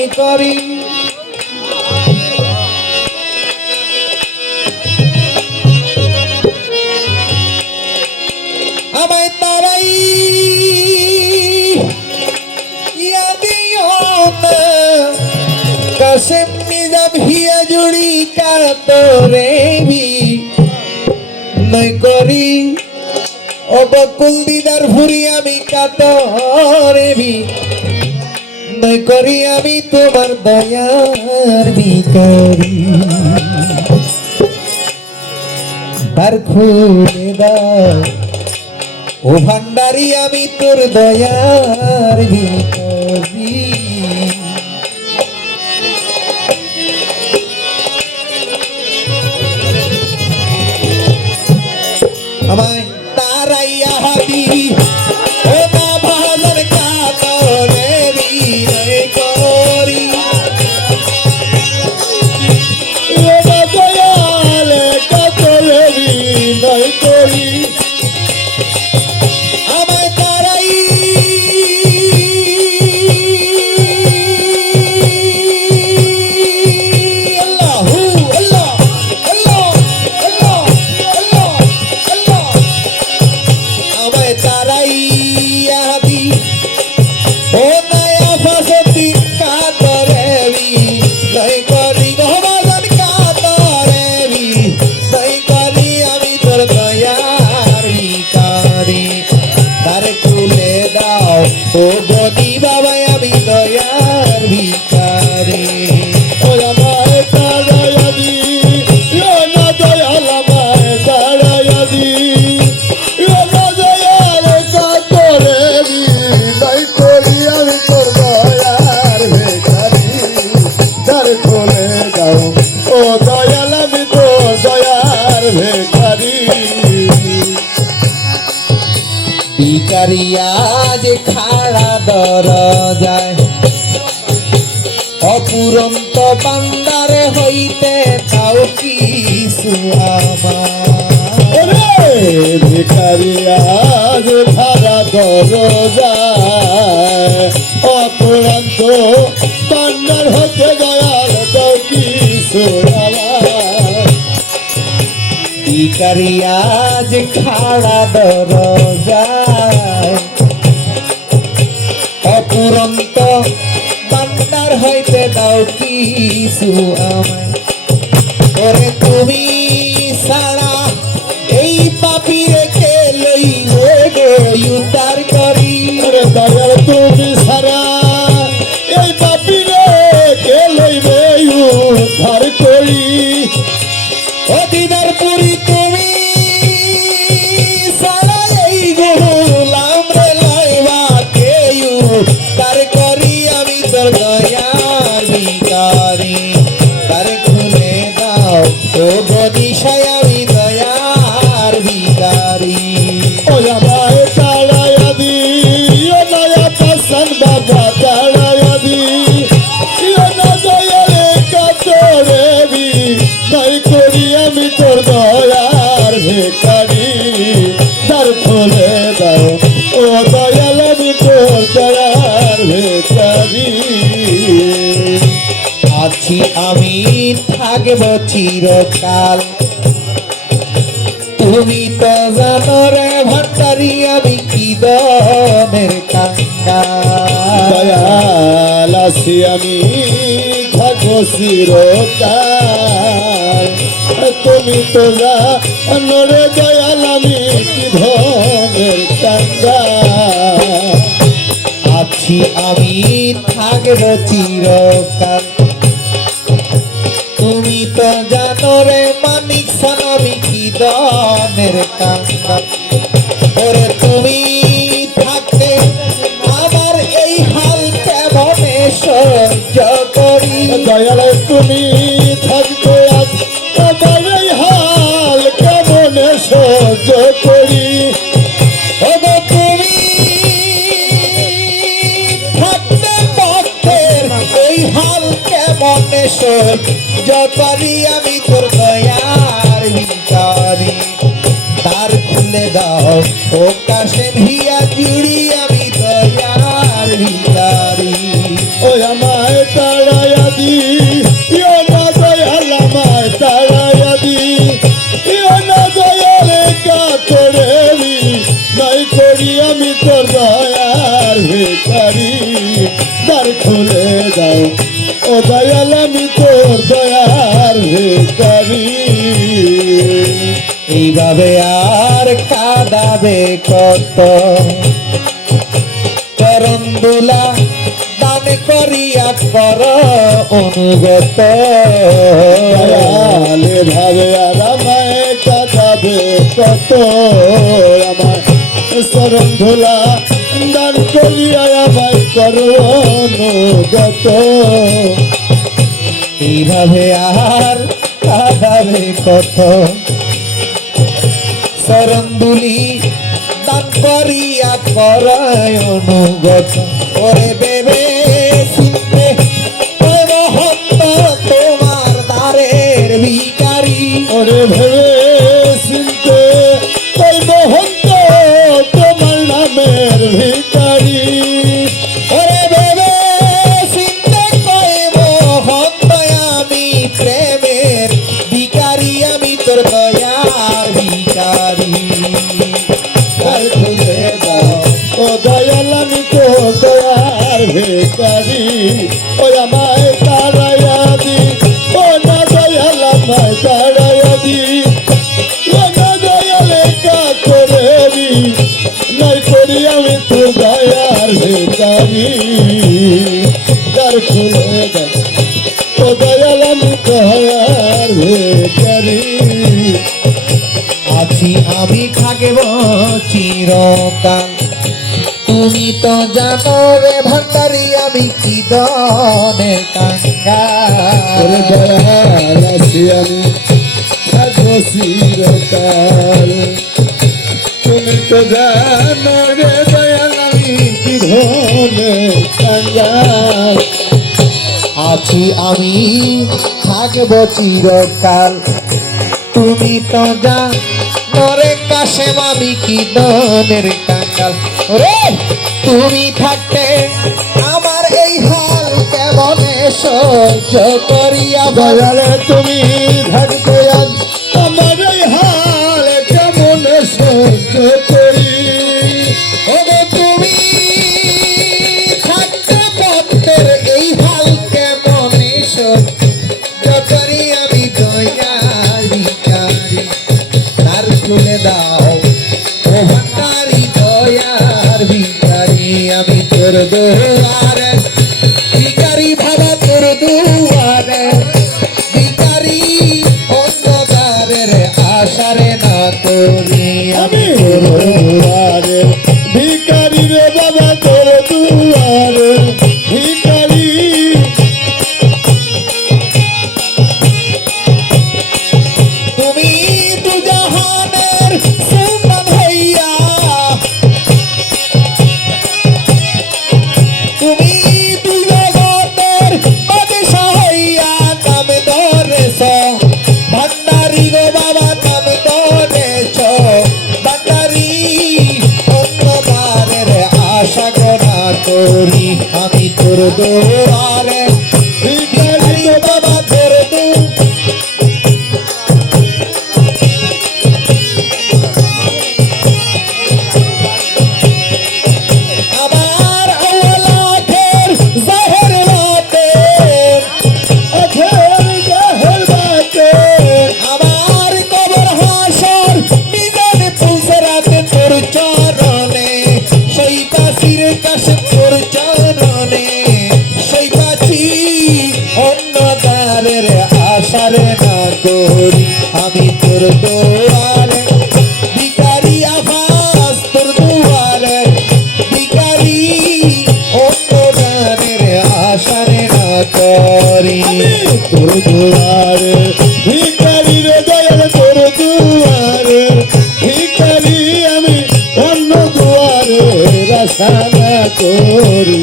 নয় করি আমায় তারাই ইয়া দিও না কাসেম নিজাম হিয়া জুড়ি কাতরে ভি নয় করি ও বকুল দিদার ভুরি আমি কাতরে ভি নয় করি আমি তোমার দয়ার ভিখারি দ্বার খুলে দাও ও ভান্ডারি আমি তোর দয়ার ভিখারি আমায় তারাইয়া হাতি ও না ভাজন কাতরে বিনয় করি ও না দয়ালে কাতরে বিনয় করি আমায় তারাই আল্লাহু আল্লাহ আল্লাহ আল্লাহ আল্লাহ আল্লাহ আমায় তারাই আদি ও নয়া ফাসতি কাতরে বিনয় করি ভগবান কাতরে বিনয় করি আমি তোর দয়ার ভিখারি তার খুলে দাও ও গদি বাবা আমি দয়ার ভিখারি ও আমায় তারাইয়া দি ও না দয়াল আমায় তারাইয়া দি ও না দয়ালে কাতরে বিনয় করি আমি তোর দয়ার ভিখারি দ্বার খুলে দাও ও দয়াল আমি তোর দয়ার ভিখারি ভিখারি আজ খাড়া দরজায় অপুরন্ত বান্দারে হইতে তাও কিছু আমার ওরে ভিখারি আজ ভাড়া দরজায় অপুরন্ত পান্ডার হতে দয়াল তো কিছু আমার ভিখারি আজ খাড়া দরজায় অপুরন্ত বান্দার হইতে দাও কিছু আমায় ওরে তুমি সারা এই পাপি রেখে লইলে গো উদ্ধার করি ওরে দয়াল তুমি সারা এই পাপিরে কে লইবে উদ্ধার করি অধিদার পুরি তুমি সারা এই গোলাম রে লইবা কেউ তার করি আমি তোর দয়ার ভিখারি তার খুলে দাও ও গদিশায় আমি দয়ার ভিখারি ও আমায় তাড়াইয়া দি ও নয়া পাশান বাবা তাড়াইয়া দি ও না দয়ালে কাতরে বিনয় করি আমি তোর দয়ার ভিখারি দ্বার খুলে দাও ও দয়াল আমি তোর দয়ার ভিখারি আছি আমি থাকব চিরকাল তুমি তো জানো রে ভান্ডারি আমি কি দনের কাঙ্গাল দয়াল আছি আমি থাকো চিরকাল তুমি তো জানো রে দয়াল আমি কি ধনের কাঙ্গাল আছি আমি থাকব চিরকাল তুমি তো জানো রে মানিক সান আমি কি দনের কাঙ্গাল ওরে তুমি থাকতে আমার এই হাল কেমনে সহ্য করি দয়াল তুমি থাকতে আজ আমার এই হাল কেমন সহ্য করি ওগো তুমি থাকতে ভক্তের এই হাল কেমনে সহ্য করি আমি তোর দয়ার ভিখারি তার খুলে দাও ও কাশেম হিয়া জুড়ি আমি দয়ার ভিখারি ও আমায় তাড়াইয়া দি ইও না দয়াল আমায় তাড়াইয়া দি ইও না দয়াল কাতরেবি নাই করি আমি তোর দয়ার ভিখারি দ্বার খুলে দাও ও দয়াল আমি তোর দয়ার ভিখারি এইভাবে আর কাঁদাবে কত চরণ দুলা দান করিয়া কর অনুগত দয়ালে ভাবে আর আমায় কাঁদাবে কত আমার চরণ ধুলা দান করিয়া আমায় করো অনুগত এইভাবে আর কাঁদাবে কত চরণ দুলি দান করিয়া কর অনুগত ওরে বেবে চিনতে ওই মহত্ব তোমার দ্বারের ভিখারি ওরে ভেবে চিনতে ওই মহন্ত তোমার নামের ভিখারি ওরে বেবে চিনতে কই মহত্ব আমি প্রেমের ভিখারি আমি তোর দয়ার ভিখারি আর খুলে দাও ও দয়াল আমি তো দয়ার ভিখারি ওই আমায় তাড়াইয়া দি ও না দয়াল আমায় তাড়াইয়া দি ও না দয়ালে করে দি নাই করি আমি তো দয়ার ভিখারি দ্বার খুলে দাও ও দয়াল আমি দয়ার ভিখারি আছি আমি থাকব চিরকাল তুমি তো জানো রে ভান্ডারি আমি কি দনের কাঙ্গাল ওরে দয়াল আছি আমি থাকবো চিরকাল তুমি তো জানো রে দয়াল আমি কি ধনে কাঙ্গাল আছি আমি থাকব চিরকাল তুমি তো জানো রে কাশেম আমি কি দনের কাঙ্গাল ওরে তুমি থাকতে আমার এই হাল কেমনে সহ্য করিয়া দয়ালে তুমি থাকতে আজ আমার এই হাল কেমন সহ্য করি ওগো তুমি থাকতে পথের এই হাল কেমনে সহ্য করি আমি দয়ার ভিখারি তার খুলে দাও ও ভান্ডারি দয়ার ভিখারি আমি তোর দুয়ারে ভিখারি ভাবা তোর দুয়ারে ভিখারি অন্ধকারের আশারে না করি আমি তোর দুয়ারে ভিখারি রে বাবা তোর দুয়ারে ভিখারি তুমি দু জাহানের সুলতান হইয়া তুমি দু জগতের বাদশা হইয়া নাম ধরেছ ভান্ডারি গো বাবা নাম ধরেছ ভান্ডারি অন্যবারের আশা গোনা করি আমি তোর দুয়ারে ভিখারি গো বাবা তোর আমার আওলাদের জাহের রাতের আখের জাহের বাতে আমার কবর হাসর মিজান পুলসরাতে তোর চরণে সেই পাশির কাছে তোর চরণে সেই পাছি অন্য দ্বারের আশারে না করি আমি তোর দুয়ারে ভিখারি আভাস তোর দুয়ারে ভিখারি অন্য দ্বারের আশারে না করি তোর দুয়ারে ভিখারি রে দয়াল তোর দুয়ারে ভিখারি আমি অন্য দুয়ারে আশা না করি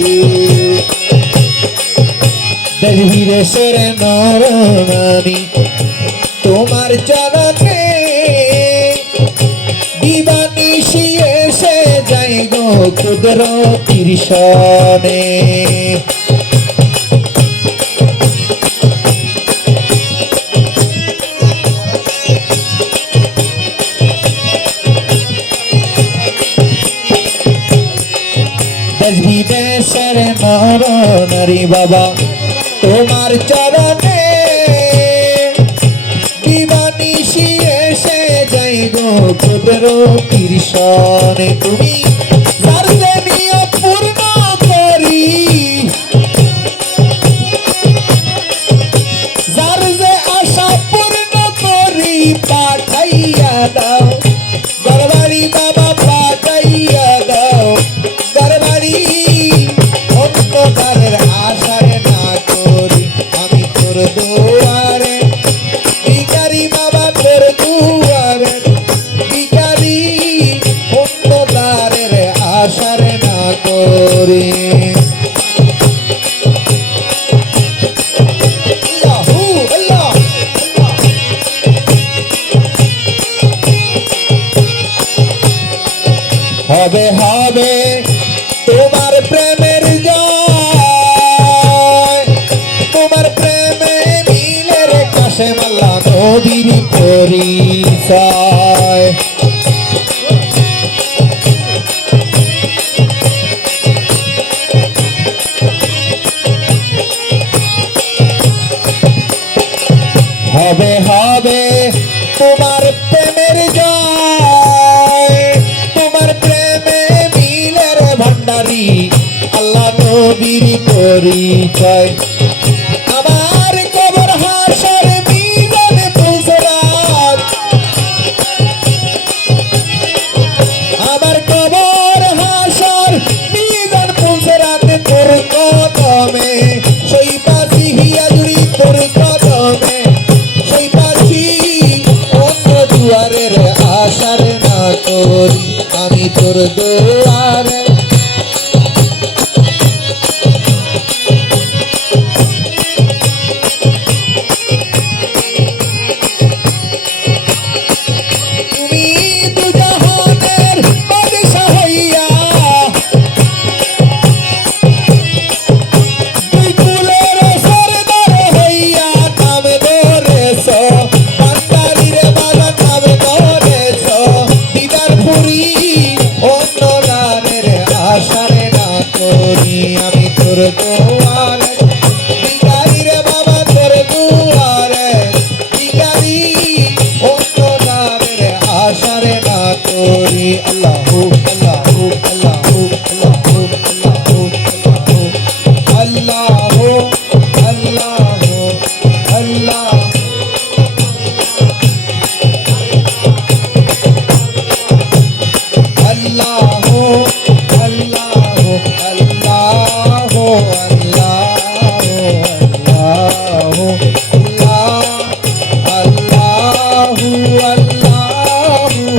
দেশ বিদেশের নরনারী তোমার চরণে দিবানিশি এসে যাই গো কুদরতির সনে বাবা তোমার চরণে দিবানিশি এসে যাই গো কুদরতির শরণে তুমি যার যে নিয়ম পূর্ণ করি যার যে আশা পূর্ণ করি পাঠাইয়া দাও গরবাড়ি বাবা পাঠাইয়া দাও গরবাড়ি অন্ধকারের আশারে না করি আমি তোর দুয়ারে ভিখারি বাবা তোর দুয়ারে ভিখারি অন্ধকারের আশারে না করি আল্লাহু আল্লাহ হবে হবে তোমার প্রেমের জয় তোমার প্রেমে মিলে রে কাশেম আল্লাহ নবীর পরিচয় হবে হবে তোমার প্রেমের জয় তোমার প্রেমে মিলে রে ভান্ডারি আল্লাহ নবীর পরিচয় আমার কবর হাসর মিজান পুলসরাত আমার কবর হাসর মিজান পুলসরাত তোর কদমে সই পাশি হিয়া জুড়ি তোর কদমে সই পাশি অন্য দুয়ারের আশার না করি আমি তোর দুয়ারে তুমি দুজাহানের বাদশা হইয়া দুই কুলের সরদার হইয়া নাম ধরেছ ভান্ডারি রে বাবা নাম ধরেছ দিদার পুরি অন্য দানের আশারে না করি আমি তোর দুয়ারে ভিখারি রে বাবা তোর দুয়ারে ভিখারি অন্য দানের আশারে না করি আল্লাহু আল্লাহু আল্লাহু আল্লাহু আল্লাহু আল্লাহু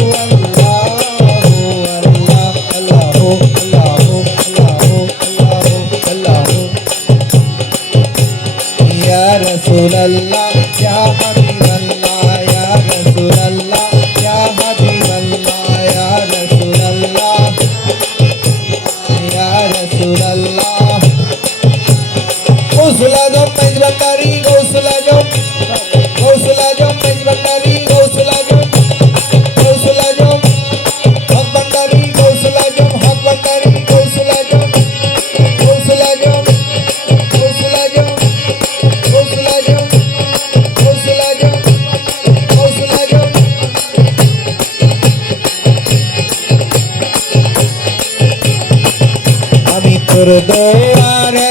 আল্লাহ আল্লাহু আল্লাহু আল্লাহু আল্লাহু আল্লাহু ইয়া রাসূলুল্লাহ ইয়া হাবিবাল্লাহ ইয়া রাসূলুল্লাহ ইয়া হাবিবাল্লাহ ইয়া রাসূলুল্লাহ ইয়া রাসূলুল্লাহ গৌসুল আজম মেজবান্ডারি গৌসুল আজম মেজবান্ডারি গৌসুল আজম হক ভান্ডারি গৌসুল আজম হক ভান্ডারি গৌসুল আজম গৌসুল আজম গৌসুল আজম গৌসুল আজম গৌসুল আজম গৌসুল আজম আমি তোর দুয়ারে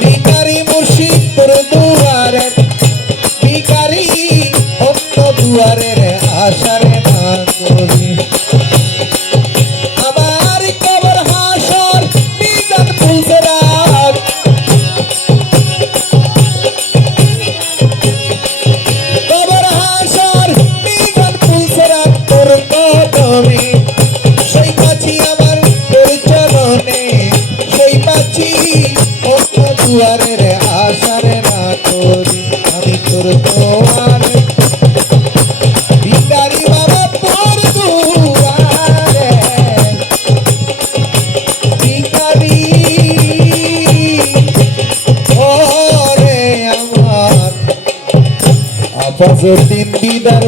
ভিখারি মুর্শিদ তোর দুয়ারে ভিখারি অন্য দুয়ারের আশারে না করি আমার কবর হাসর মিজান পুলসরাত কবর হাসর মিজান পুলসরাত তোর কদমে সই পাচ্ছি আমার তোর চরণে সই পাচ্ছি অন্য দুয়ারের আশারে না করি আমি তোর দুয়ারে ভিখারি বাবা তোর দুয়ারে ভিখারি ওরে আমার আফাজউদ্দিন দিদার